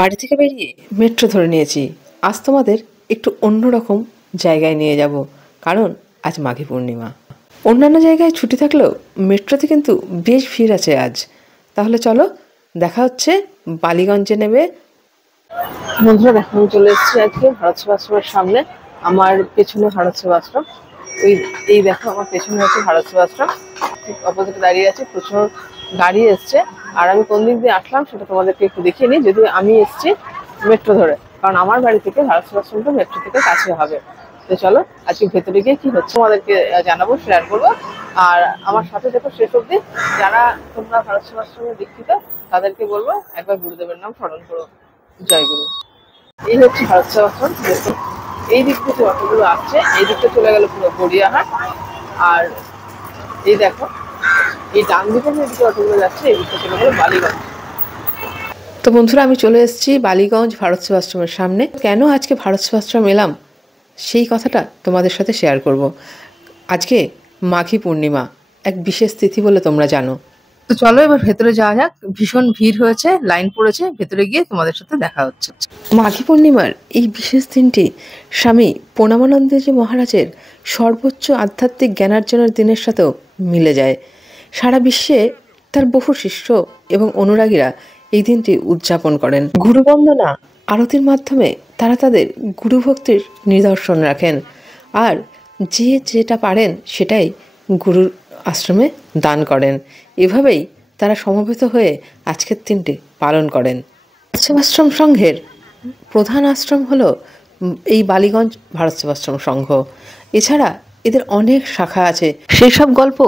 বাড়ি থেকে বেরিয়ে মেট্রো ধরে নিয়েছি। আজ তোমাদের একটু অন্যরকম জায়গায় নিয়ে যাব, কারণ আজ মাঘী পূর্ণিমা। অন্যান্য জায়গায় ছুটি থাকলেও মেট্রোতে কিন্তু বেশ ভিড় আছে আজ। তাহলে চলো, দেখা হচ্ছে বালিগঞ্জে নেবে। বন্ধুরা দেখো, আমি চলে এসেছি আজকে ভারত সেবাশ্রমের সামনে। আমার পেছনে ভারত সেবাশ্রম, এই দেখো আমার পেছনে হচ্ছে ভারত সেবাশ্রম। ঠিক অপোজিটে দাঁড়িয়ে আছে, প্রচুর গাড়ি এসছে। আর আমি কোন দিক দিয়ে আসলাম সেটা তোমাদেরকে একটু দেখিয়ে নিই। যদিও আমি এসেছি মেট্রো ধরে, কারণ আমার বাড়ি থেকে ভারত সেবাশ্রমটা মেট্রো থেকে কাছে হবে। তো চলো, আজকে ভেতরে গিয়ে কি হচ্ছে তোমাদেরকে জানাবো, শেয়ার করবো। আর আমার সাথে দেখো শেষ অব্দি। যারা তোমরা ভারত সেবাশ্রমে দীক্ষিত তাদেরকে বলবো একবার গুরুদেবের নাম স্মরণ করো। জয় গুরু। এই হচ্ছে ভারত সেবাশ্রম। এই দিক থেকে অটোগুলো আসছে, এই দিকটা চলে গেল পুরো গড়িয়াহাট। আর এই দেখো, এই ডান দিকে যেদিকে অটোগুলো যাচ্ছে এই দিকটা চলে গেল বালিগঞ্জ। তো বন্ধুরা, আমি চলে এসেছি বালিগঞ্জ ভারত সেবাশ্রমের সামনে। কেন আজকে ভারত সেবাশ্রম এলাম সেই কথাটা তোমাদের সাথে শেয়ার করব। আজকে মাঘী পূর্ণিমা, এক বিশেষ তিথি বলে তোমরা জানো। তো চলো এবার ভেতরে যাওয়া যাক। ভীষণ ভিড় হয়েছে, লাইন পড়েছে, ভেতরে গিয়ে তোমাদের সাথে দেখা হচ্ছে। মাঘী পূর্ণিমার এই বিশেষ দিনটি স্বামী প্রণবানন্দজি মহারাজের সর্বোচ্চ আধ্যাত্মিক জ্ঞানার্জনের দিনের সাথেও মিলে যায়। সারা বিশ্বে তার বহু শিষ্য এবং অনুরাগীরা এই দিনটি উদযাপন করেন। গুরুবন্দনা আরতির মাধ্যমে তারা তাদের গুরুভক্তির নিদর্শন রাখেন, আর যে যেটা পারেন সেটাই গুরুর আশ্রমে দান করেন। এভাবেই তারা সমবেত হয়ে আজকের দিনটি পালন করেন। সেবাশ্রম সংঘের প্রধান আশ্রম হলো এই বালিগঞ্জ ভারত সেবাশ্রম সংঘ। এছাড়া এদের অনেক শাখা আছে, সেই সব গল্প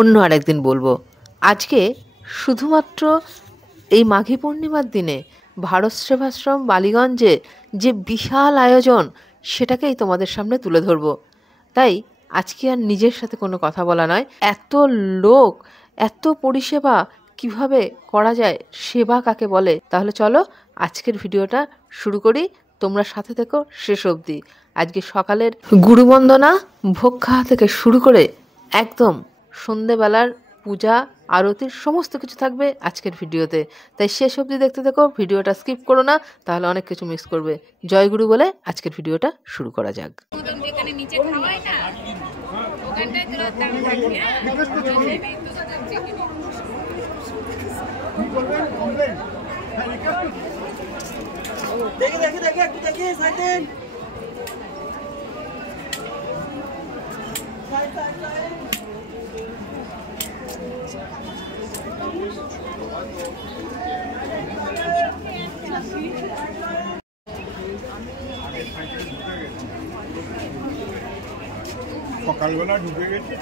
অন্য আরেকদিন বলবো। আজকে শুধুমাত্র এই মাঘী পূর্ণিমার দিনে ভারত সেবাশ্রম বালিগঞ্জে যে বিশাল আয়োজন সেটাকেই তোমাদের সামনে তুলে ধরবো। তাই আজকে আর নিজের সাথে কোনো কথা বলা নয়। এত লোক, এত পরিষেবা কিভাবে করা যায়, সেবা কাকে বলে, তাহলে চলো আজকের ভিডিওটা শুরু করি। তোমরা সাথে থেকো শেষ অবধি। আজকে সকালের গুরুবন্দনা, ভোগ খাওয়া থেকে শুরু করে একদম সন্ধেবেলার পূজা, আরতির সমস্ত কিছু থাকবে আজকের ভিডিওতে। তাই শেষ অবধি দেখতে থেকো, ভিডিওটা স্কিপ করো না, তাহলে অনেক কিছু মিস করবে। জয় গুরু বলে আজকের ভিডিওটা শুরু করা যাক। সকালবেলা ঢুকে গেছে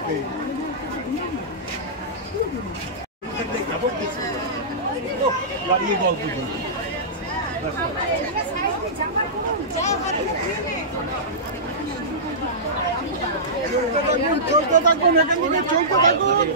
গল্প চলতে থাকুন, এখান থেকে চলতে থাকুন।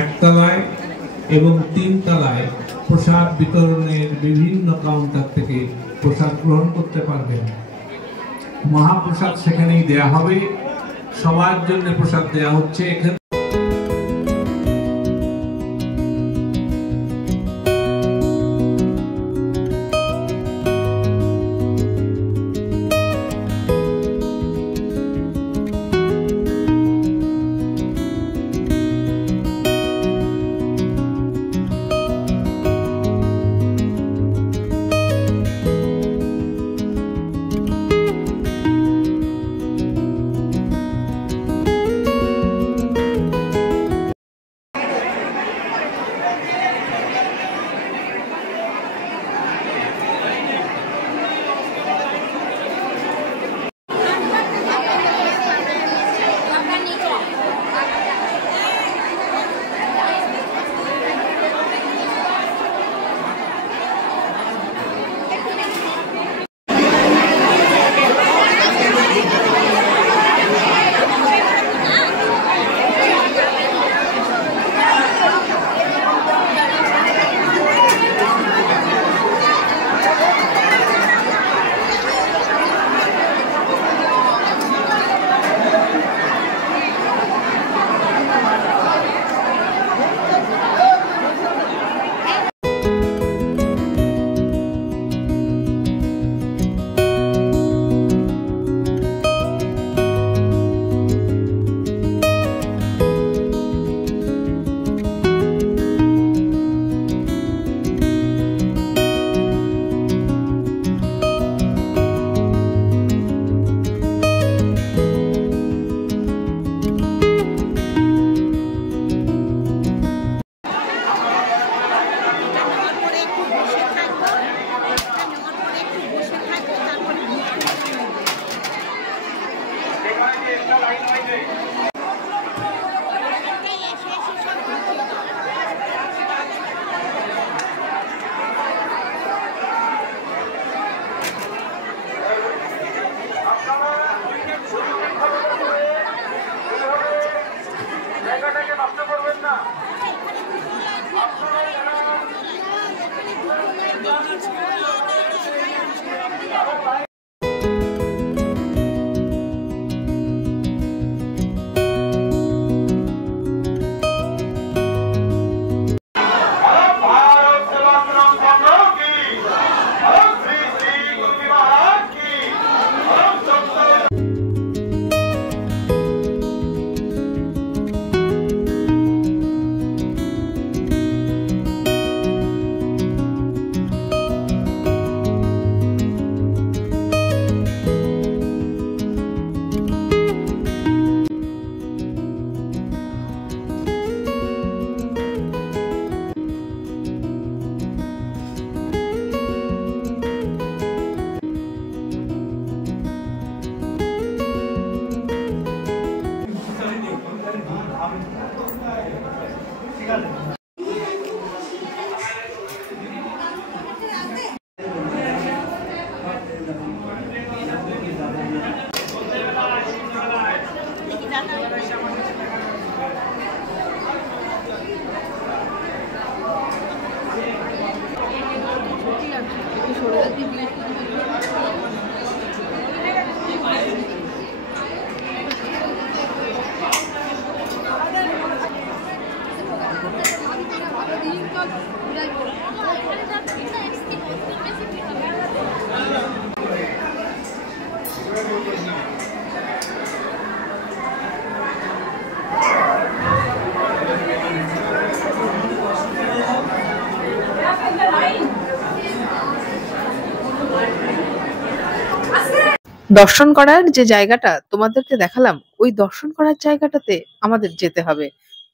একতলায় এবং তিনতলায় প্রসাদ বিতরণের বিভিন্ন কাউন্টার থেকে প্রসাদ গ্রহণ করতে পারবেন। মহাপ্রসাদ সেখানেই দেয়া হবে, সবার জন্য প্রসাদ দেয়া হচ্ছে। এখানে দর্শন করার যে জায়গাটা তোমাদেরকে দেখালাম, ওই দর্শন করার জায়গাটাতে আমাদের যেতে হবে।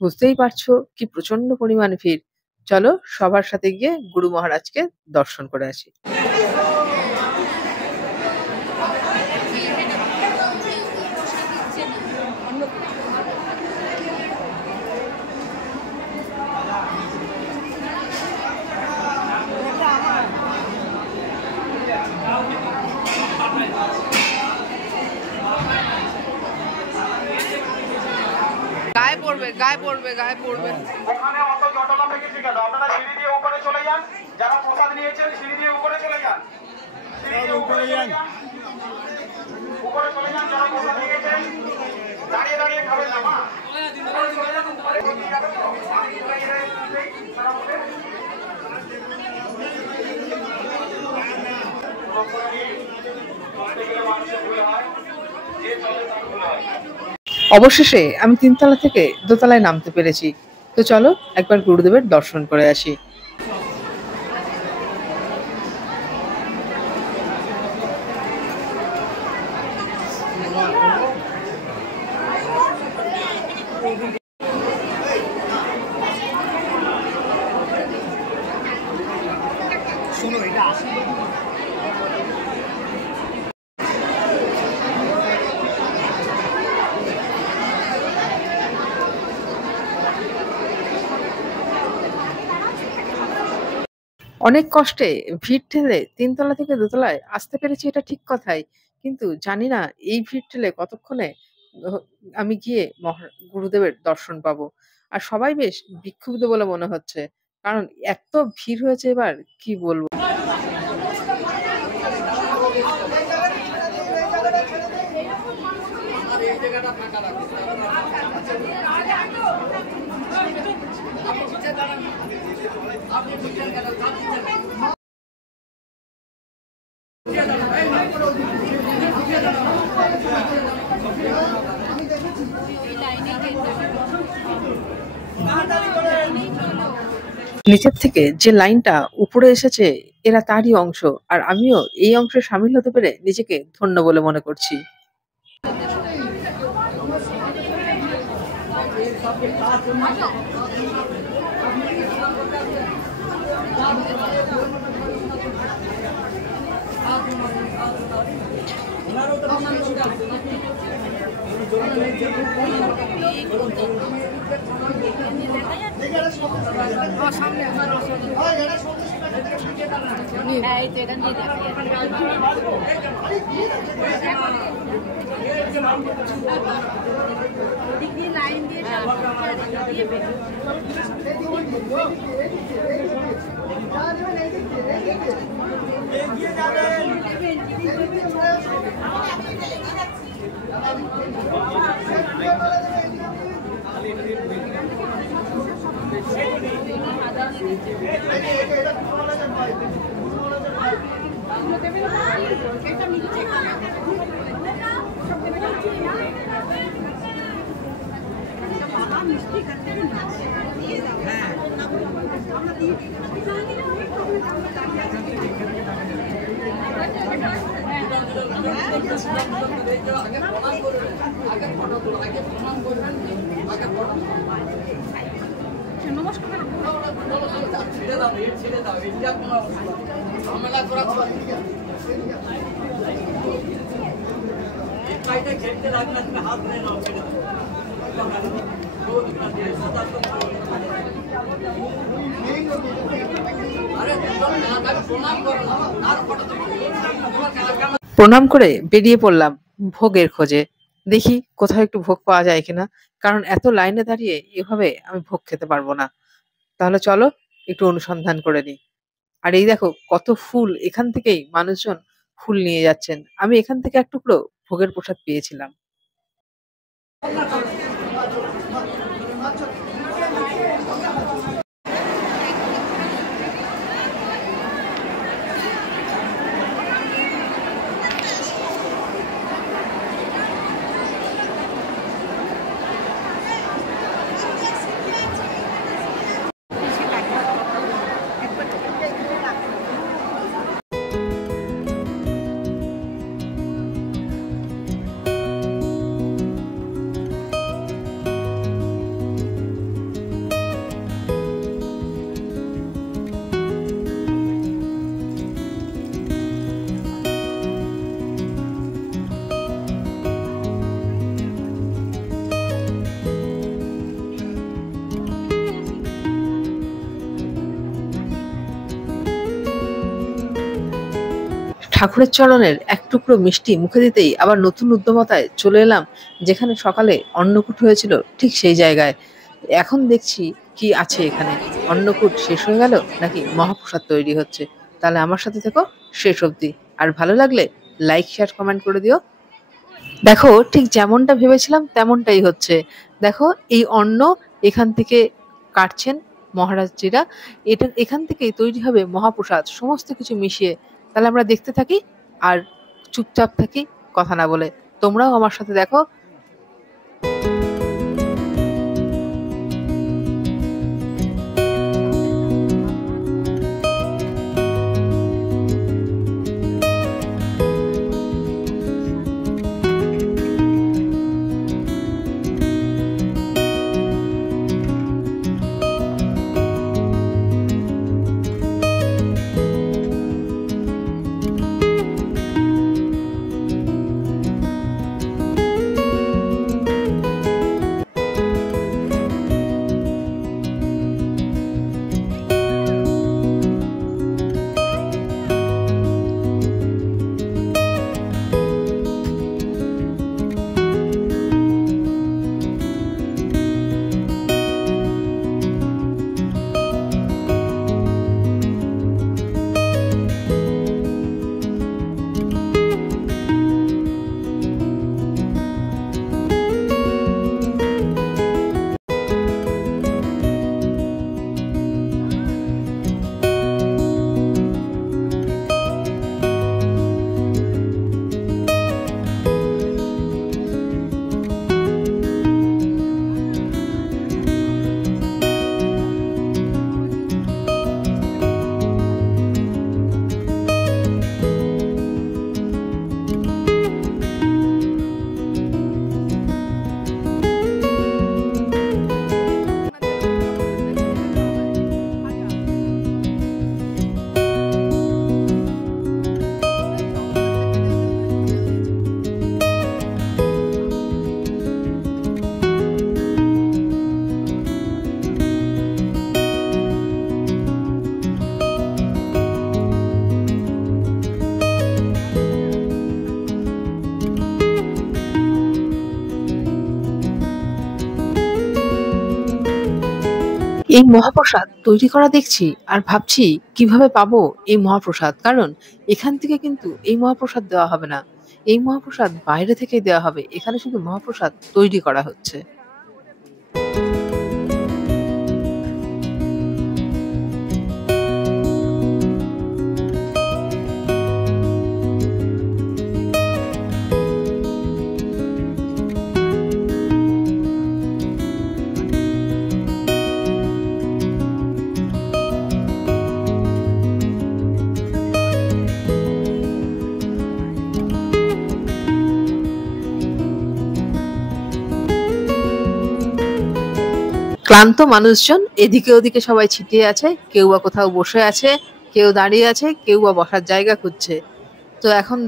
বুঝতেই পারছো কি প্রচন্ড পরিমাণ ভিড়। চলো সবার সাথে গিয়ে গুরু মহারাজকে দর্শন করে আসি। গায়ে পড়বে, গায়ে পড়বে, গায়ে পড়বে। ওখানে অত জটলা পেয়েছি কেন? আপনারা সিঁড়ি দিয়ে উপরে চলে যান, যারা প্রসাদ নিয়েছেন সিঁড়ি দিয়ে উপরে চলে যান, সিঁড়ি দিয়ে উপরে চলে যান, উপরে চলে যান যারা প্রসাদ নিয়েছেন। দাঁড়িয়ে দাঁড়িয়ে খাবেন না মা, উপরে চলে যান, উপরে চলে যাবেন তো। পানি লাগিয়ে দেয় তারা বলে মানুষের ভুল হয়, যে চলে তার ভুল হয়। অবশেষে আমি ৩ তলা থেকে দোতলায় নামতে পেরেছি। তো চলো একবার গুরুদেবের দর্শন করে আসি। অনেক কষ্টে ভিড় ঠেলে ৩ তলা থেকে দোতলায় আসতে পেরেছি, এটা ঠিক কথাই। কিন্তু জানি না এই ভিড় ঠেলে কতক্ষণে আমি গিয়ে গুরুদেবের দর্শন পাবো। আর সবাই বেশ বিক্ষুব্ধ বলে মনে হচ্ছে। কারণ এত ভিড় হয়েছে এবার, কি বলবো। নিচের থেকে যে লাইনটা উপরে এসেছে এরা তারই অংশ, আর আমিও এই অংশে সামিল হতে পেরে নিজেকে ধন্য বলে মনে করছি। প্রণাম করে বেরিয়ে পড়লাম ভোগের খোঁজে। দেখি কোথাও একটু ভোগ পাওয়া যায় কিনা, কারণ এত লাইনে দাঁড়িয়ে এভাবে আমি ভোগ খেতে পারবো না। তাহলে চলো একটু অনুসন্ধান করে নিই। আর এই দেখো কত ফুল, এখান থেকেই মানুষজন ফুল নিয়ে যাচ্ছেন। আমি এখান থেকে এক টুকরো ভোগের প্রসাদ পেয়েছিলাম। ঠাকুরের চরণের এক টুকরো মিষ্টি মুখে দিতেই আবার নতুন উদ্যমতায় চলে এলাম যেখানে সকালে অন্নকূট হয়েছিল ঠিক সেই জায়গায়। এখন দেখছি কি আছে এখানে, অন্নকূট শেষ হয়ে গেল নাকি মহাপ্রসাদ তৈরি হচ্ছে। তাহলে আমার সাথে থেকো শেষ অবধি, আর ভালো লাগলে লাইক শেয়ার কমেন্ট করে দিও। দেখো ঠিক যেমনটা ভেবেছিলাম তেমনটাই হচ্ছে। দেখো এই অন্ন এখান থেকে কাটছেন মহারাজজিরা, এটা এখান থেকেই তৈরি হবে মহাপ্রসাদ সমস্ত কিছু মিশিয়ে। তাহলে আমরা দেখতে থাকি আর চুপচাপ থাকি কথা না বলে। তোমরাও আমার সাথে দেখো। এই মহাপ্রসাদ তৈরি করা দেখছি আর ভাবছি কিভাবে পাবো এই মহাপ্রসাদ, কারণ এখান থেকে কিন্তু এই মহাপ্রসাদ দেওয়া হবে না, এই মহাপ্রসাদ বাইরে থেকেই দেওয়া হবে। এখানে শুধু মহাপ্রসাদ তৈরি করা হচ্ছে। ক্লান্ত মানুষজন এদিকে ওদিকে সবাই ছিটিয়ে আছে, কেউ বা কোথাও বসে আছে, কেউ দাঁড়িয়ে আছে, কেউ বা বসার জায়গা খুঁজছে। তো এখন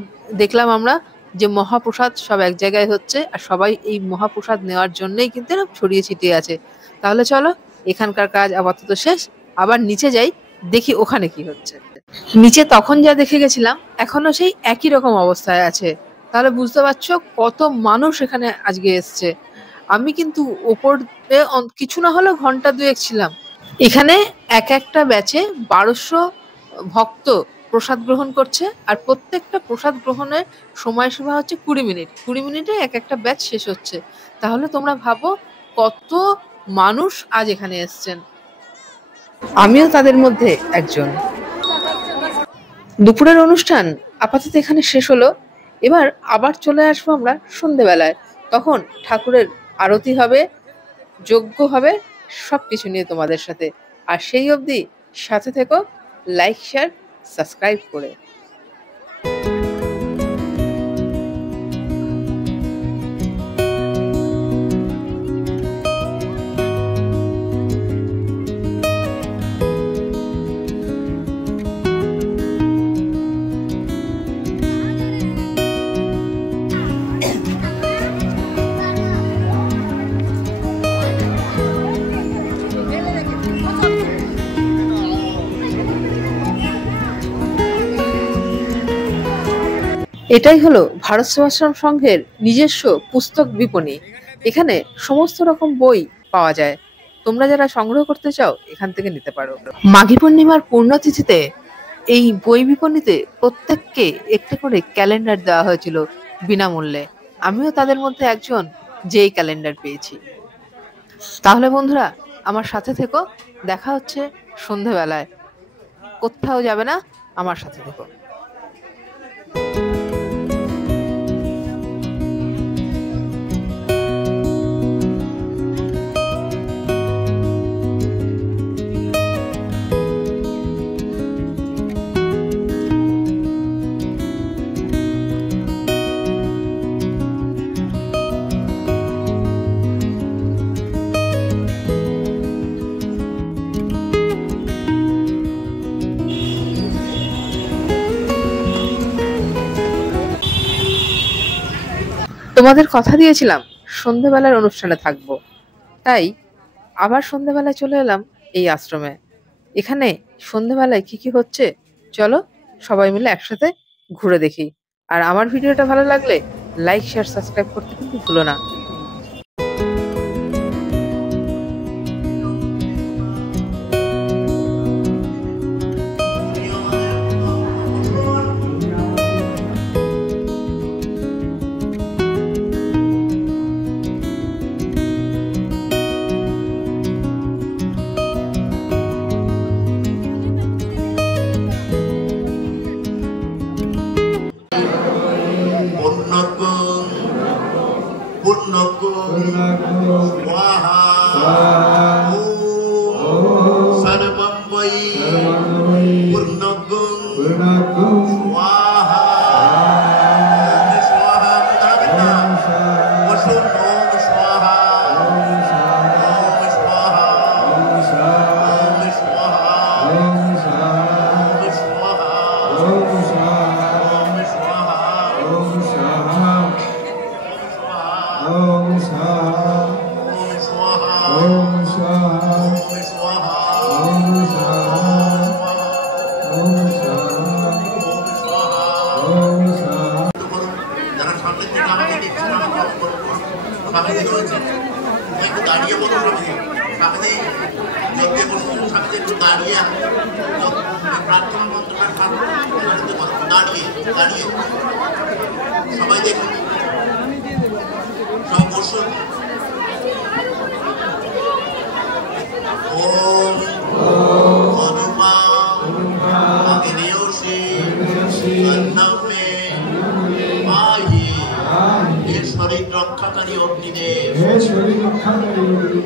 দেখলাম আমরা যে মহাপ্রসাদ সব এক জায়গায় হচ্ছে আর সবাই এই মহাপ্রসাদ নেওয়ার জন্যই কিন্তু এরকম ছড়িয়ে ছিটিয়ে আছে। তাহলে চলো এখানকার কাজ আপাতত শেষ, আবার নিচে যাই, দেখি ওখানে কি হচ্ছে। নিচে তখন যা দেখে গেছিলাম এখনো সেই একই রকম অবস্থায় আছে। তাহলে বুঝতে পারছো কত মানুষ এখানে আজকে এসছে। আমি কিন্তু ওপরে কিছু না হলেও ঘন্টা দুয়েক ছিলাম। এখানে এক একটা ব্যাচে 1200 ভক্ত প্রসাদ গ্রহণ করছে আর প্রত্যেকটা প্রসাদ গ্রহণের সময়সীমা হচ্ছে 20 মিনিট। 20 মিনিটে এক একটা ব্যাচ শেষ হচ্ছে। তাহলে তোমরা ভাবো কত মানুষ আজ এখানে এসছেন। আমিও তাদের মধ্যে একজন। দুপুরের অনুষ্ঠান আপাতত এখানে শেষ হলো। এবার আবার চলে আসবো আমরা সন্ধেবেলায়, তখন ঠাকুরের আরতি হবে, যজ্ঞ হবে, সবকিছু নিয়ে তোমাদের সাথে। আর সেই অবধি সাথে থেকো, লাইক শেয়ার সাবস্ক্রাইব করে। এটাই হলো ভারত সেবাশ্রম সংঘের নিজস্ব পুস্তক বিপণী। এখানে সমস্ত রকম বই পাওয়া যায়। তোমরা যারা সংগ্রহ করতে চাও এখান থেকে নিতে পারো। মাঘী পূর্ণিমার পূর্ণতিথিতে এই বই বিপণীতে প্রত্যেককে একটি করে ক্যালেন্ডার দেওয়া হয়েছিল বিনামূল্যে। আমিও তাদের মধ্যে একজন যে এই ক্যালেন্ডার পেয়েছি। তাহলে বন্ধুরা আমার সাথে থেকো, দেখা হচ্ছে সন্ধ্যাবেলায়। কোথাও যাবে না, আমার সাথে থেকো। তোমাদের কথা দিয়েছিলাম সন্ধ্যাবেলার অনুষ্ঠানে থাকবো, তাই আবার সন্ধ্যাবেলায় চলে এলাম এই আশ্রমে। এখানে সন্ধ্যাবেলায় কি কি হচ্ছে চলো সবাই মিলে একসাথে ঘুরে দেখি। আর আমার ভিডিওটা ভালো লাগলে লাইক, শেয়ার, সাবস্ক্রাইব করতে কিন্তু ভুলো না। সবাই দেখুন, সব বসুন। ওম হনুমা অগ্নিয়োশী কর্ণমে মাহি। হে শরীর রক্ষাকারী অগ্নিদেব,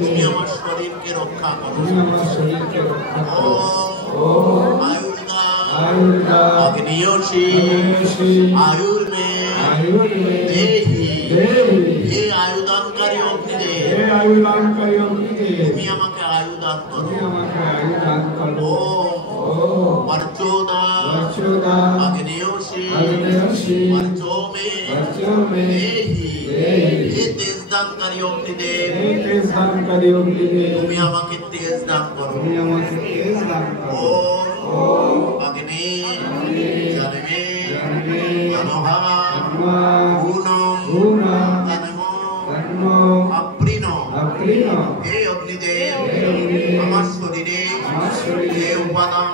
তুমি আমার শরীরকে রক্ষা করো। ওম অগ্নিয়োশী আয়ুর্মে দেহি। হে আয়ুদানকারী অগ্নিদেব, তুমি আমাকে আয়ুদান করো। ওম বর্চোদা অগ্নিয়োশী বর্চোমে দেহি। হে তেজদানকারী অগ্নিদেব, তুমি আমাকে তেজ দান করো। ওম অগ্নি জনমে নমঃ হে অগ্নিদেব, আমার শরীরে যে উপাদান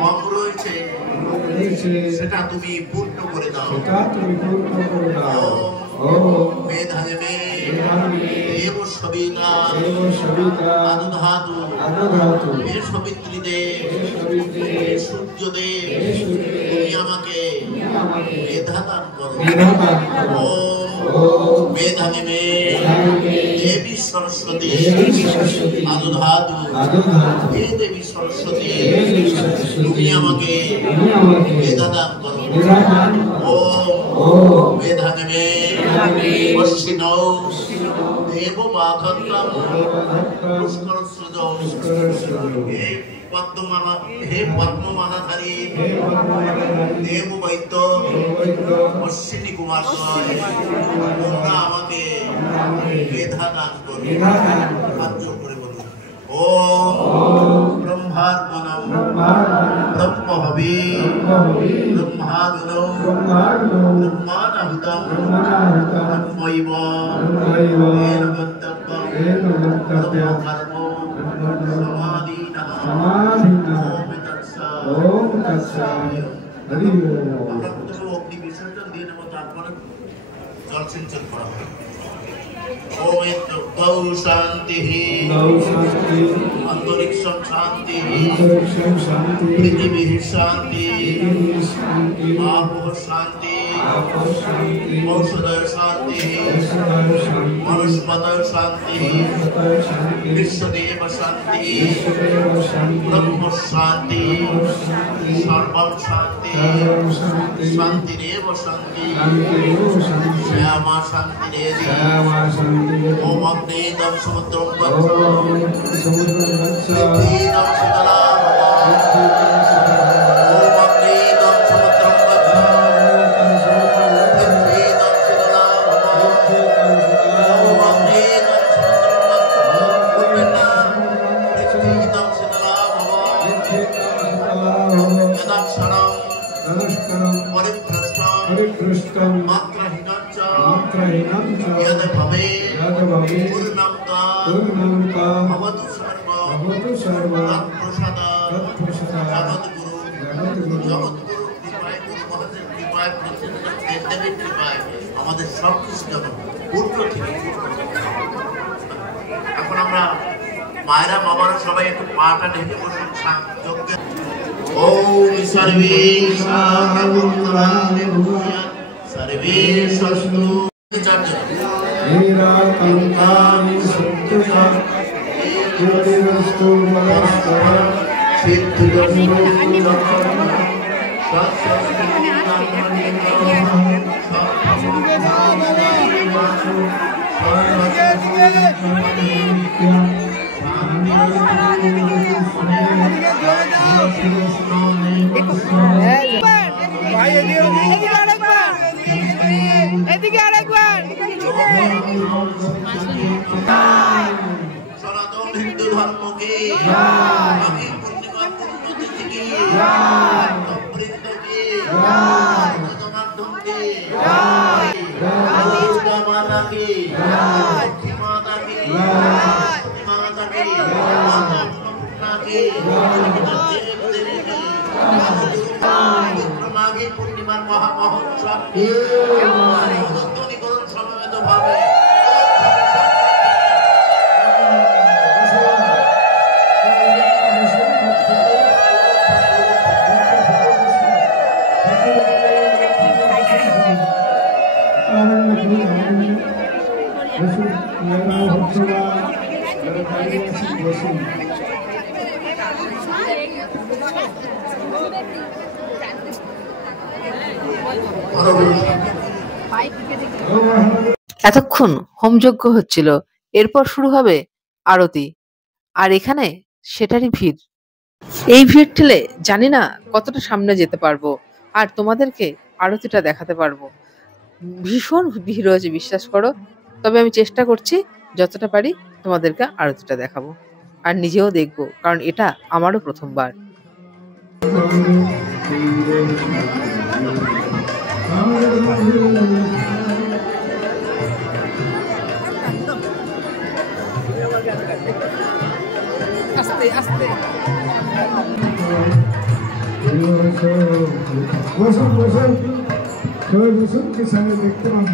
কম রয়েছে সেটা তুমি পূর্ণ করে দাও। মেধাদেবে দেব সবিতা আদধাতু। হে সবিত্রীদেব, হে সূর্যদেব, তুমি আমাকে মেধা দান করো। ওম মেধাদেবে দেবী সরস্বতী আদধাতু। হে দেবী সরস্বতী, তুমি আমাকে মেধা দান করো। ওম মেধাদেবে পশ্চিনৌ দেব বাধত্তম পুষ্করস্রজৌ। হে পদ্মমালা, হে পদ্মমালাধারী দেব বৈদ্য অশ্বিনী কুমার, তোমরা আমাকে মেধা দান করো। সাহায্য করে বলুন। ওম ব্রহ্মার্পণম ব্রহ্মভবে ब्रह्मादुलो ब्रह्मानाहुतं ब्रह्मैव येन गन्तव्यं कर्म समाधिनः ओम तत्सत् हरि ओम। अग्नि विसर्जन দিয়ে নেব, তারপরে জল সিঞ্চন করা হবে। ओम गौ शांति अंतरिक्ष शांति पृथ्वी शांति आपो शांति औषध शांति वनस्पत शांति विश्वदेव शांति ब्रह्म शांति सर्वं शांति शांतिरेव शांति श्यामा शांति ओम अग्नेदं समुद्रं वत्स पृथ्वीदं शीतला ओम अग्नेदं समुद्रं वत्स पृथ्वीदं शीतला ओम अग्नेदं समुद्रं वत्स पृथ्वीदं शीतला यदक्षरं परिभ्रष्टं मात्रहीनं च यद भवे पूर्णं भवतु सर्व तत्प्रसाद जगद्गुरु কৃপায় মহাদেব কৃপায় দেবদেবীর কৃপায় আমাদের সব কিছু যেন পূর্ণ থেকে। এখন আমরা মায়েরা বাবারা সবাই একটু পাটা ঢেকে বসুন যজ্ঞে। ওম সর্বে সাহাবুত্তরাণি ভূয়াৎ সর্বে সস্তু नीराकंकानि सत्तुषा ज्योतिरस्तु मनस्तव सिद्धिरस्तु सनातन हिंदू धर्म की माघी पूर्णिमा पुण्यतिथि की वृंद की जनार्दन की दुर्गा माता की लक्ष्मी माता की सरस्वती माता की माता अन्नपूर्णा की देव देवी की माघी पूर्णिमा महामहोत्सव की ध्वनिकरण समवेत भावे এতক্ষণ হোমযজ্ঞ হচ্ছিল, এরপর শুরু হবে আরতি। আর এখানে সেটারই ভিড়। এই ভিড় ঠেলে জানি না কতটা সামনে যেতে পারবো আর তোমাদেরকে আরতিটা দেখাতে পারবো। ভীষণ ভিড় হয়েছে, বিশ্বাস করো। তবে আমি চেষ্টা করছি যতটা পারি তোমাদেরকে আরতিটা দেখাবো আর নিজেও দেখবো, কারণ এটা আমারও প্রথমবার। আস্তে আস্তে বসুন বসুন সবাই বসুন, কি সামনে দেখতে পান।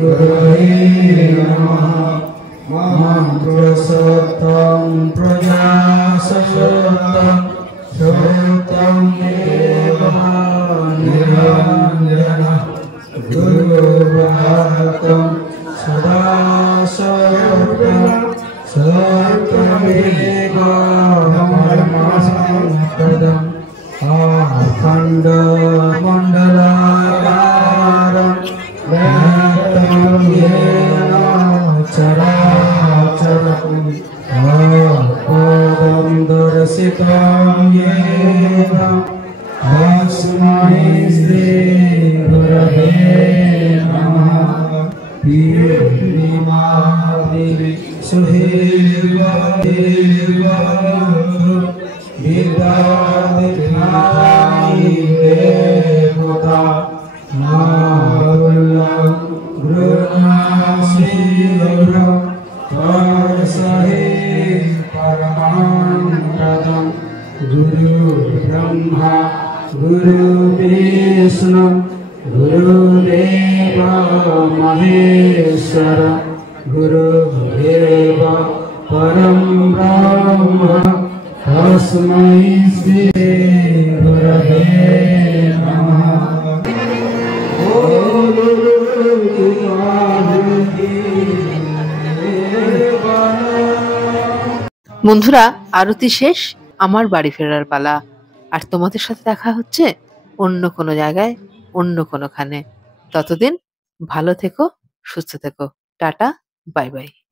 गुरवे नमः मंत्रसोत्तम प्रजासोत्तम श्रोतम देवा निरंजनः गुरुवाक्यं सदा सर्वं सर्वमेवाहमर्मासंप्रदम् अखण्डमण्डलाकारं व्याप्तं येन चराचरं तत्पदं दर्शितं येन तस्मै श्रीगुरवे नमः पीर्णिमादिनि सुहेर्वदेर्वन्तु विद्यादित्यानि देवता नारुल्लं गृह्णासीरं तत्सहे परमानन्दं गुरु ब्रह्मा गुरु विष्णु गुरुदेव महेश्वर गुरुदेव परं ब्रह्म तस्मै श्री गुरवे नमः। বন্ধুরা, আরতি শেষ, আমার বাড়ি ফেরার পালা। আর তোমাদের সাথে দেখা হচ্ছে অন্য কোনো জায়গায়, অন্য কোনোখানে। ততদিন ভালো থেকো, সুস্থ থেকো। Tata, bye bye.